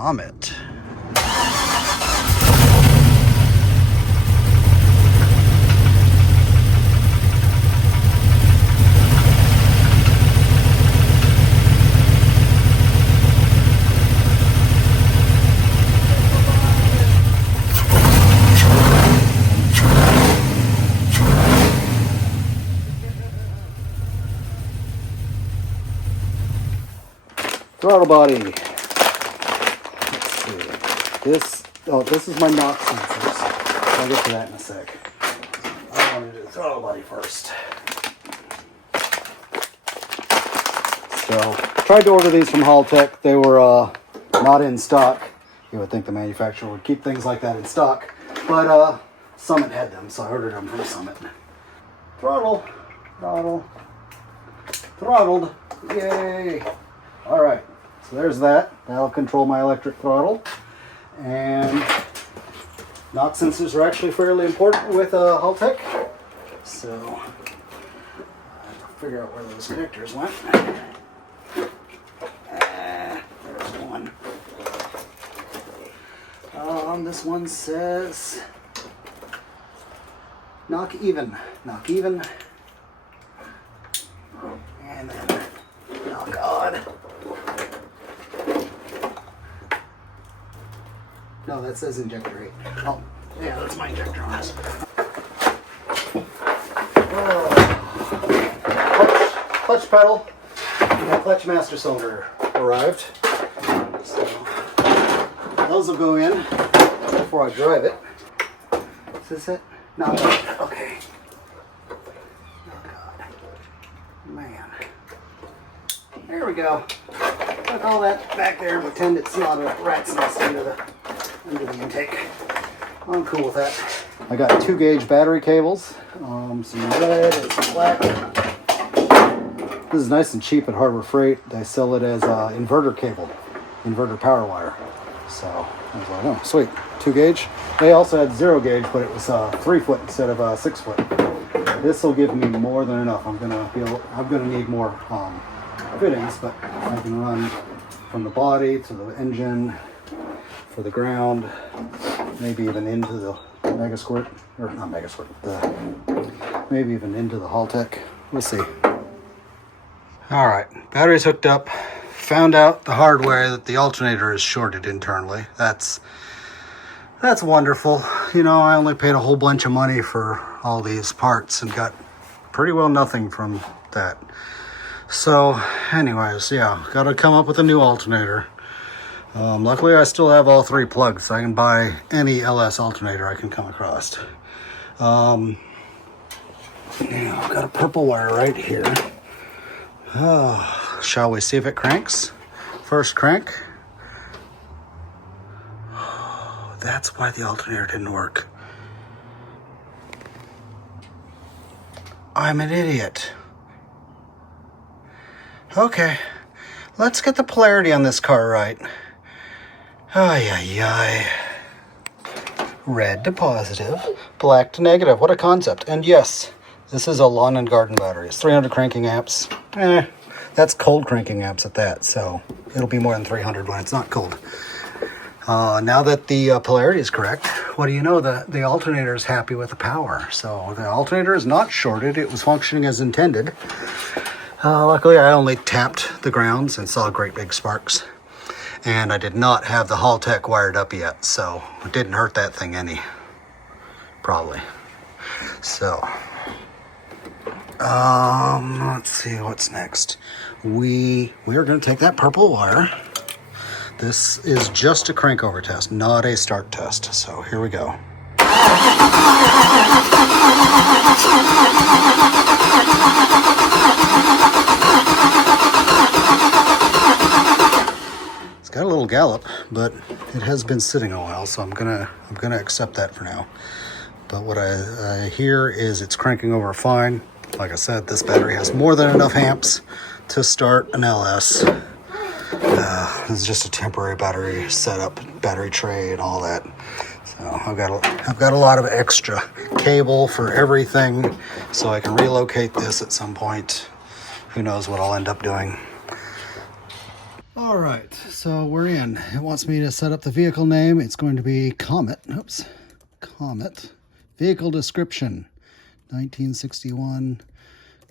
Comet. Throttle body. Let's see. This is my knock sensors. I'll get to that in a sec. I want to do the throttle body first. So, tried to order these from Haltech. They were not in stock. You would think the manufacturer would keep things like that in stock, but Summit had them, so I ordered them from Summit. Throttle, throttled. Yay! All right. So there's that. That'll control my electric throttle. And knock sensors are actually fairly important with Haltech. So I have to figure out where those connectors went. There's one. This one says knock even. Knock even. And then knock odd. No, that says injector rate. Oh, yeah, that's my injector on this. Clutch pedal and clutch master cylinder arrived. So those will go in before I drive it. Is this it? No. Okay. Oh God, man. There we go. Put all that back there and pretend it's not a rat's nest under the intake. I'm cool with that. I got 2-gauge battery cables, some red and some black. This is nice and cheap at Harbor Freight. They sell it as inverter cable, inverter power wire. So I was like, oh, sweet, 2-gauge. They also had 0-gauge, but it was 3 foot instead of 6 foot. This will give me more than enough. I'm gonna need more fittings, but I can run from the body to the engine, for the ground, maybe even into the Mega Squirt, or not Mega Squirt, maybe even into the Haltech. We'll see. All right, battery's hooked up. Found out the hard way that the alternator is shorted internally. That's wonderful. You know, I only paid a whole bunch of money for all these parts and got pretty well nothing from that. So, anyways, yeah, got to come up with a new alternator. Luckily, I still have all 3 plugs, so I can buy any LS alternator I can come across. Yeah, I've got a purple wire right here. Shall we see if it cranks? First crank. Oh, that's why the alternator didn't work. I'm an idiot. Okay, let's get the polarity on this car right. Ay, ay, ay. Red to positive, black to negative. What a concept. And yes, this is a lawn and garden battery. It's 300 cranking amps. That's cold cranking amps at that, so it'll be more than 300 when it's not cold. Now that the polarity is correct, what do you know? The alternator is happy with the power. So the alternator is not shorted. It was functioning as intended. Luckily, I only tapped the grounds and saw great big sparks. And I did not have the Haltech wired up yet, so it didn't hurt that thing any, probably. So, let's see what's next. We are going to take that purple wire. This is just a crankover test, not a start test. So here we go. It's got a little gallop, but it has been sitting a while, so I'm gonna accept that for now. But what I hear is it's cranking over fine. Like I said, this battery has more than enough amps to start an LS. It's just a temporary battery setup, battery tray, and all that. So I've got a lot of extra cable for everything, so I can relocate this at some point. Who knows what I'll end up doing. All right, so we're in. It wants me to set up the vehicle name. It's going to be Comet. Oops, Comet. Vehicle description, 1961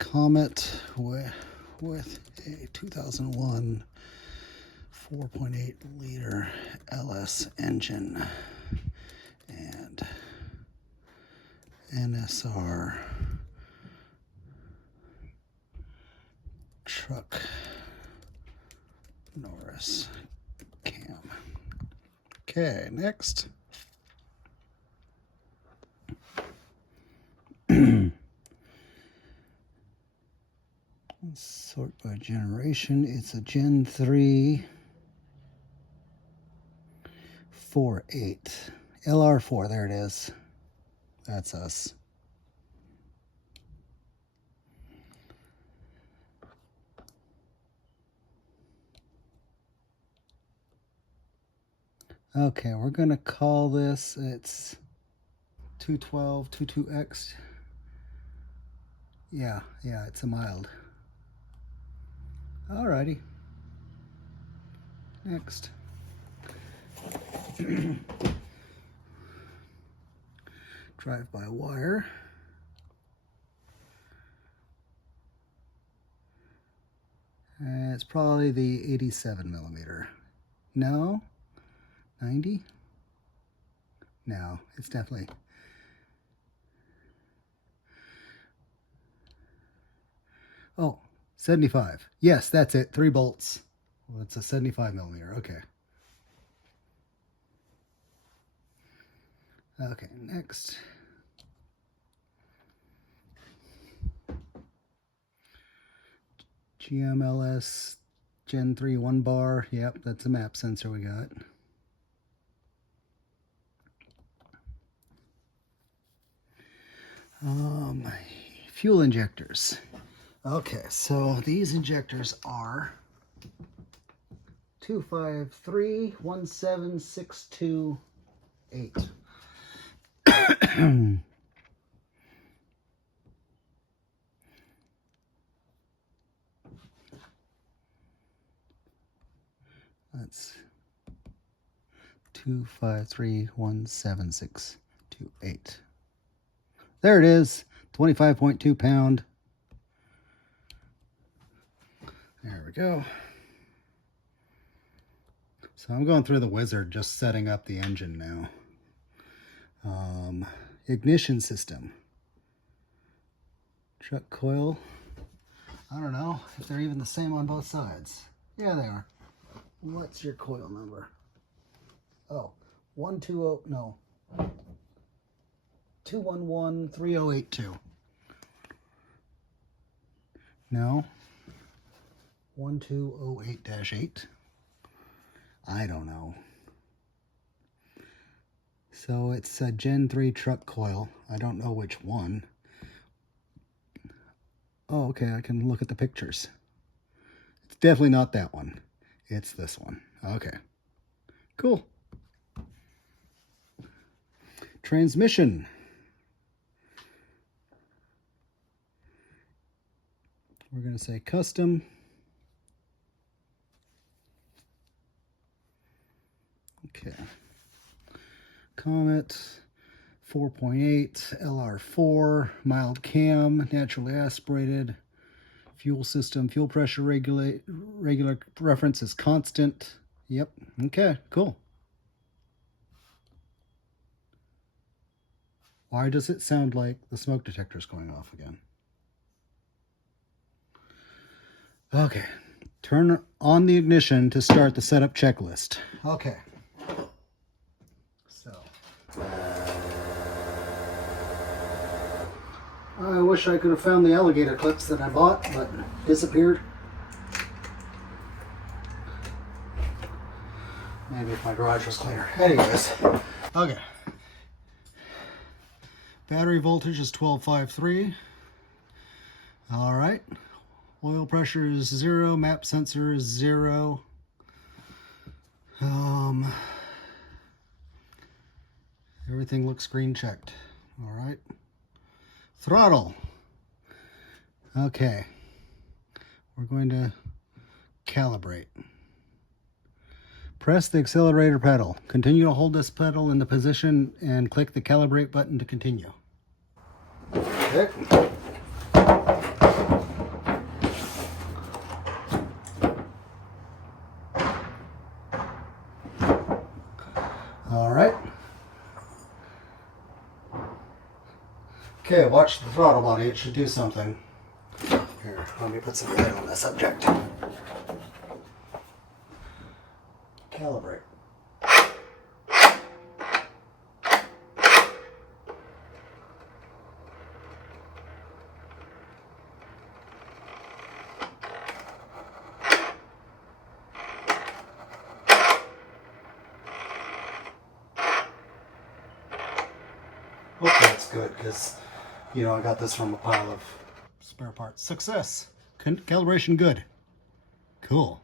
Comet with a 2001 4.8 liter LS engine and NSR truck Norris cam. Okay, next. Sort by generation. It's a Gen 3 4.8 LR4. There it is. That's us. Okay, we're going to call this, it's 212 22X. Yeah, it's a mild. Alrighty. Next. Drive by wire. It's probably the 87 millimeter. No? 90? No, it's definitely. Oh, 75. Yes, that's it. 3 bolts. Well, it's a 75 millimeter. Okay. Okay, next. GMLS Gen 3 1 bar. Yep, that's a map sensor we got. Fuel injectors. Okay, so these injectors are 253-17628. That's 253-17628. There it is, 25.2 pound. There we go. So I'm going through the wizard, just setting up the engine now. Ignition system. Truck coil. I don't know if they're even the same on both sides. Yeah, they are. What's your coil number? Oh, 120, no. 211-3082. No. 1208-8. I don't know. So it's a Gen 3 truck coil. I don't know which one. Oh, okay, I can look at the pictures. It's definitely not that one. It's this one. Okay. Cool. Transmission. We're going to say custom. Okay. Comet 4.8 LR4, mild cam, naturally aspirated, fuel system, fuel pressure regular reference is constant. Yep. Okay, cool. Why does it sound like the smoke detector is going off again? Okay. Turn on the ignition to start the setup checklist. Okay. So. I wish I could have found the alligator clips that I bought, but disappeared. Maybe if my garage was cleaner. Anyways. Okay. Battery voltage is 1253. All right. Oil pressure is 0. Map sensor is 0. Everything looks green checked. All right. Throttle. Okay. We're going to calibrate. Press the accelerator pedal. Continue to hold this pedal in the position and click the calibrate button to continue. Okay. All right. Okay, watch the throttle body. It should do something. Here, let me put some light on this subject. Calibrate. Okay, it's good because, you know, I got this from a pile of spare parts. Success. Calibration good. Cool.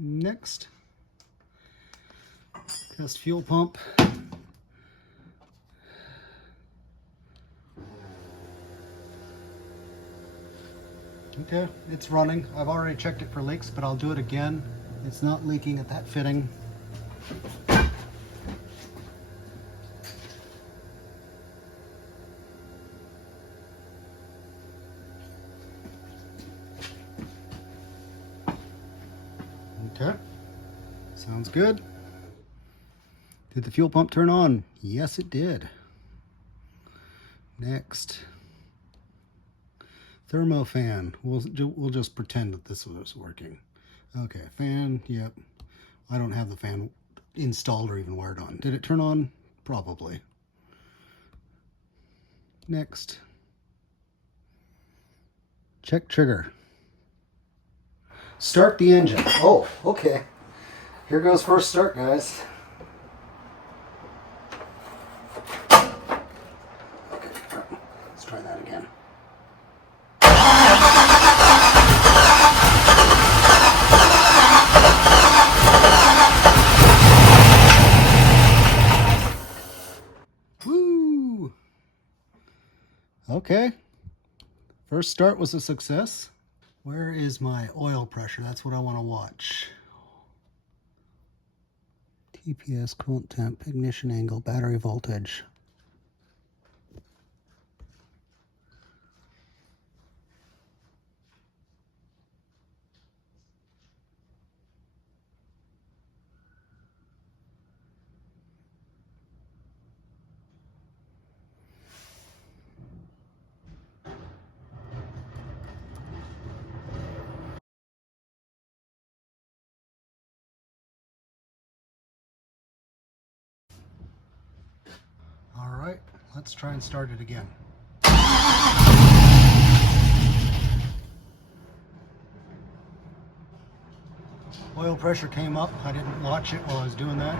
Next, test fuel pump. Okay, it's running. I've already checked it for leaks, but I'll do it again. It's not leaking at that fitting. Okay, sounds good. Did the fuel pump turn on? Yes, it did. Next, thermo fan. We'll just pretend that this was working. Okay, fan, yep. I don't have the fan installed or even wired on. Did it turn on? Probably. Next, check trigger. Start the engine. Oh, okay. Here goes first start, guys. Okay, let's try that again. Woo! Okay. First start was a success. Where is my oil pressure? That's what I want to watch. TPS, coolant temp, ignition angle, battery voltage. All right, let's try and start it again. Oil pressure came up. I didn't watch it while I was doing that.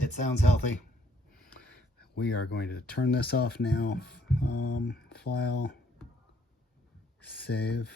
It sounds healthy. We are going to turn this off now. File, save.